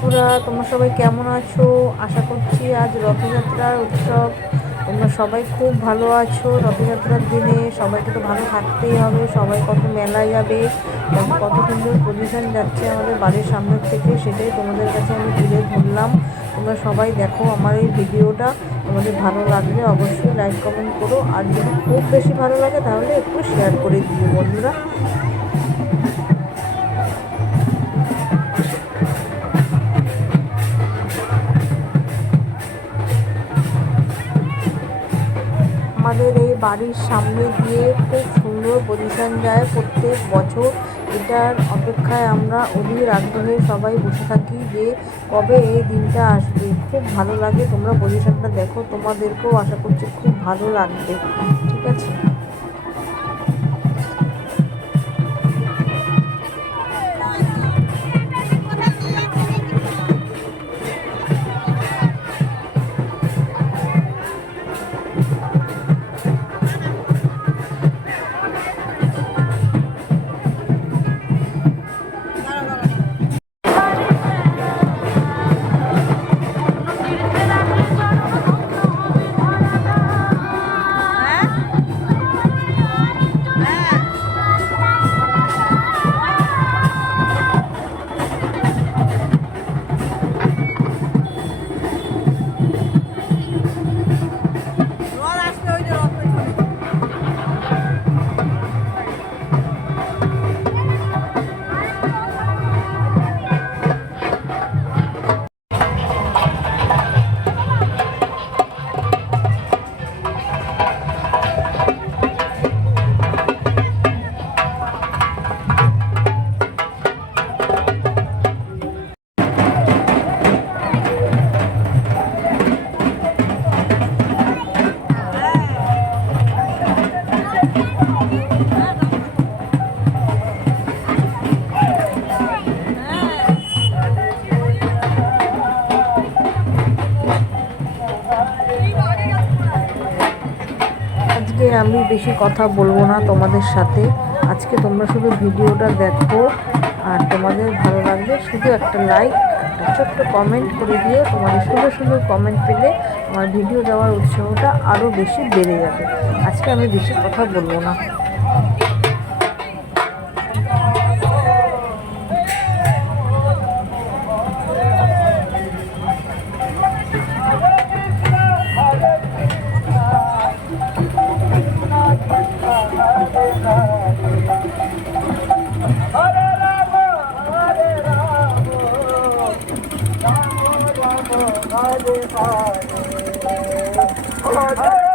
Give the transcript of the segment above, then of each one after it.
তোমরা সবাই কেমন আছো? আশা করছি আজ রথযাত্রার উৎসব। তোমরা সবাই খুব ভালো আছো। রথযাত্রার দিনে সবাইকে তো ভালো থাকতেই হবে। সবাই কত মেলা যাবে কত সুন্দর পজিশন যাচ্ছে আমাদের বাড়ির সামনের থেকে, সেটাই তোমাদের কাছে আমি তুলে ধরলাম। তোমরা সবাই দেখো আমার এই ভিডিওটা। তোমাদের ভালো লাগলে অবশ্যই লাইক কমেন্ট করো। আর যদি খুব বেশি ভালো লাগে তাহলে একটু শেয়ার করে দিও বন্ধুরা। বাড়ির সামনে দিয়ে খুব সুন্দর পজিশন যায়। প্রত্যেক বছর এটার অপেক্ষায় আমরা অধীর আগ্রহে সবাই বসে থাকি যে কবে এই দিনটা আসবে। খুব ভালো লাগে তোমরা পজিশনটা দেখো। তোমাদেরকেও আশা করছি খুব ভালো লাগবে। ঠিক আছে? আমি বেশি কথা বলব না তোমাদের সাথে। আজকে তোমরা শুধু ভিডিওটা দেখো আর তোমাদের ভালো লাগলে শুধু একটা লাইক একটা ছোট্ট কমেন্ট করে দিয়ে তোমাদের সুন্দর সুন্দর কমেন্ট পেলে আমার ভিডিও দেওয়ার উৎসাহটা আরও বেশি বেড়ে যাবে। আজকে আমি বেশি কথা বলব না। Hare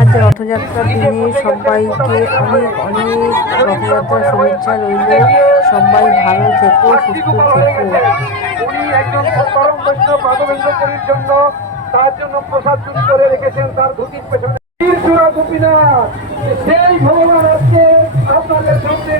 আজ রথযাত্রার দিনে সবাইকে অনেক অনেক রথযাত্রার শুভেচ্ছা রইল। সবাই ভালো থেকো সুস্থ থেকো। একজন জন্য তার জন্য প্রসাদ চুরি করে রেখেছেন তার ধুতির পেছনে। সেই ভগবান আজকে আপনাদের সামনে